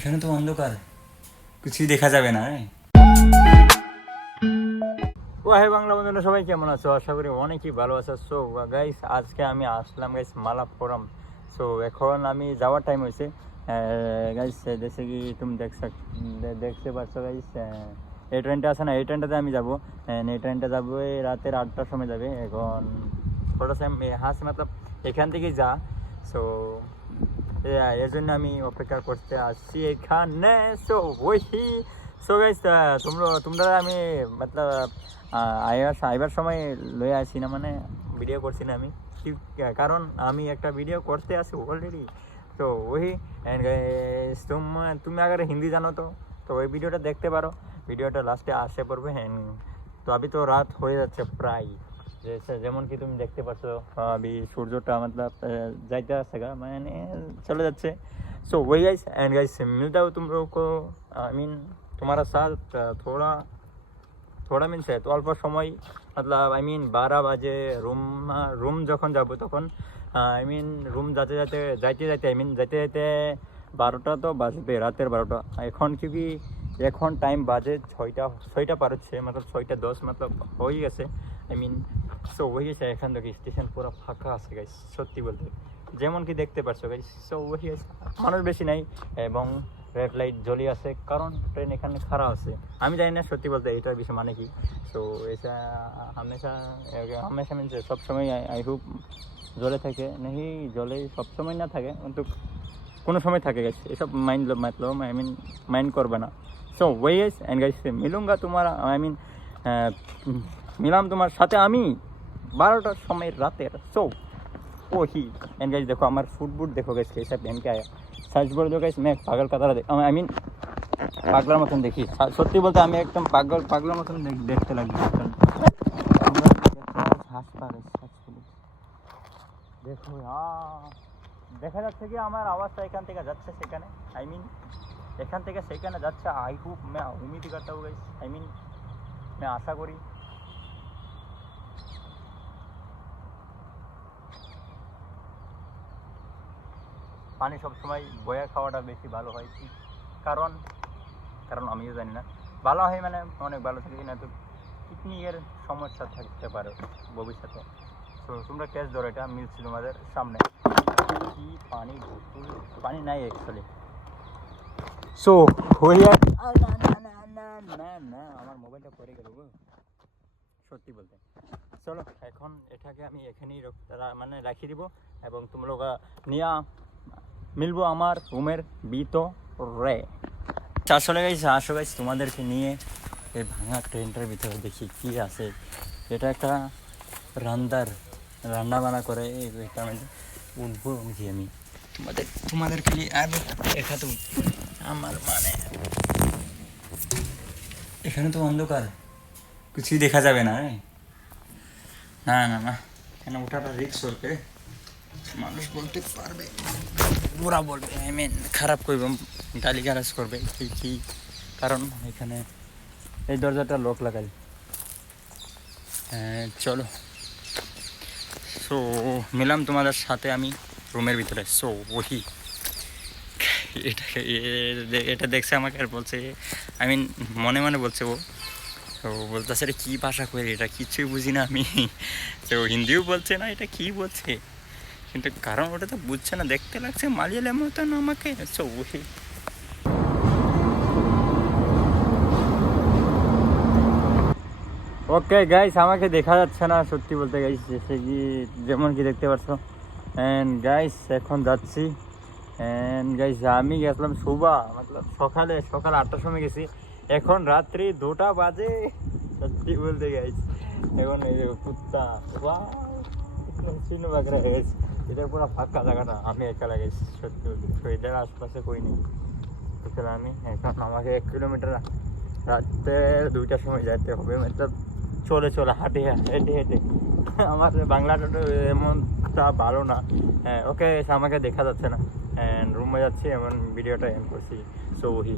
এখানে তো অন্ধকার, কিছুই দেখা যাবে না। ও হে বাংলা বন্ধুরা, সবাই কেমন আছো? আশা করি অনেকই ভালো আছো। সো গাইস, আজকে আমি আসলাম গাইস মালাপ্পুরম। সো এখন আমি যাওয়ার টাইম হয়েছে গাইস। जैसे कि तुम দেখতে পাচ্ছ গাইস, এই ট্রেনটা আছে না, এই ট্রেনটাতে আমি যাবো। এই ট্রেনটা যাবো রাতের 8টার সময় যাবে। এখন थोड़ा सा यहाँ से मतलब এখান থেকেই যা। সো এর জন্য আমি অপেক্ষা করতে আসছি এখানে। সো ওই সো গাইস, তোমরা আমি মতলব আইবার সময় লয়ে আসি না, মানে ভিডিও করছি না আমি, কারণ আমি একটা ভিডিও করতে আসি অলরেডি। তো ওই তুমি अगर हिंदी জানো তো ওই ভিডিওটা দেখতে পারো, ভিডিওটা লাস্টে আসে পড়বে। হ্যাঁ, তো अभी तो রাত হয়ে যাচ্ছে প্রায়, যেমন কি তুমি দেখতে পাচ্ছ अभी সূর্যটা মতলব যাইতে আসছে মানে চলে যাচ্ছে। सो वही गाइस, एंड गाइस मिलता हूँ तुम लोगों को, आई मीन तुम्हारा साथ थोड़ा मीन्स है तो अल्प समय, मतलब आई मीन 12 বাজে রুম যখন যাবো তখন आई मीन রুম যাইতে आई मीन যাইতে 12টা তো বাজবে, রাতের 12টা। এখন কি এখন টাইম বাজে 6টা পার হচ্ছে, मतलब 6টা 10 मतलब হয়ে গেছে आई मीन। সো ওই গেছে, এখান থেকে স্টেশন পুরো ফাঁকা আছে গাইস, সত্যি বলতে যেমন কি দেখতে পাচ্ছ গাইস। সো ওই গেছে, মানুষ বেশি নাই এবং রেড লাইট জ্বলি আছে, কারণ ট্রেন এখানে খারাপ আছে। আমি জানি না সত্যি বলতে এটার বিষয় মানে কি। সো এটা হামেশা মিনস সবসময় আই হোপ জ্বলে থাকে, নাকি জ্বলে সবসময় না থাকে, কিন্তু কোনো সময় থাকে গেছে, এসব मतलब आई मीन माइंड করবে না। সো ওই গাইস, এন্ড গাইস মিলুঙ্গা তোমার आई मीन मिलाम तुम्हारे साथे আমি 12টার সময় রাতের। सो वही एंड गाइस देखो हमारे फूड बूट देखो गाइस कैसा पहन के आया, सर्च बोल दो गाइस, मैं पागल का तरह आई मीन পাগলার মতন দেখি, সত্যি বলতে আমি একদম পাগলার মতন দেখতে লাগি। দেখো দেখা যাচ্ছে কি আমার আওয়াজটা এখান থেকে যাচ্ছে সেখানে, आई मीन এখান থেকে সেখানে যাচ্ছে। आई होप, मैं उम्मीद करता हूँ गाइस, आई मीन मैं आशा करी। পানি সবসময় বয়া খাওয়াটা বেশি ভালো হয়, কারণ আমিও জানি না ভালো হয় মানে অনেক ভালো থাকে না, তো কিডনির সমস্যা থাকতে পারে ভবিষ্যতে। তো তোমরা ক্যাচ ধরো, এটা মিলছি তোমাদের সামনে কি পানি নাই অ্যাকচুয়ালি। সো হইয়া না আমার মোবাইলটা পড়ে গেল সত্যি বলতে। চলো এখন এটাকে আমি এখানেই মানে রাখি দিব এবং তোমরা নিয়ে মিলবো আমার রুমের ভিতরে। আসলে আসো গাইস, তোমাদেরকে নিয়ে এই ভাঙা ট্রেনটার ভিতরে দেখি কি আছে। এটা একটা রান্না বান্না করে, এটা মানে উঠবো কি আমি তোমাদেরকে নিয়ে আর দেখাতে। আমার মানে এখানে তো অন্ধকার, কিছুই দেখা যাবে না। না না না, এখানে ওঠাটা রিস্ক করবে, মানুষ বলতে পারবে, ওরা বলবে आई मीन খারাপ করবে, গালিগালাজ করবে কি, কারণ এখানে এই দরজাটা লক লাগাই। চলো, সো মিলাম তোমাদের সাথে আমি রুমের ভিতরে। সো ওই এটা দেখছে আমাকে আর বলছে, आई मीन মনে বলছে ও, তো বলতেছে এটা কী ভাষা করে, এটা কিছুই বুঝি না আমি। তো হিন্দিও বলছে না, এটা কী বলছে, কিন্তু কারণ ওটা তো বুঝছে না, দেখতে লাগছে মালিয়ালাম মতন আমাকে। সো ওই ওকে গাইস, আমাকে দেখা যাচ্ছে না সত্যি বলতে গাইস, যেমন কি দেখতে পাচ্ছ। অ্যান্ড গাইস এখন যাচ্ছি, অ্যান্ড গাইস আমি গেছিলাম मतलब সকাল 8টার সময় গেছি, এখন রাত্রি 2টা বাজে সত্যি বলতে গাইস। এখন এই কুত্তা বাগরা হয়ে গেছে, এটা পুরো ফাঁকা জায়গাটা, আমি একা লাগাইছি সত্যি বলতে, এটার আশপাশে কই নেই। বুঝলাম আমি এখন আমাকে 1 কিলোমিটার রাতের 2টার সময় যেতে হবে, मतलब চলে হেঁটে। আমার বাংলাটা এমনটা ভালো না। হ্যাঁ ওকে, আমাকে দেখা যাচ্ছে না, রুমে যাচ্ছি, এমন ভিডিওটা এন্ড করছি। সো ওই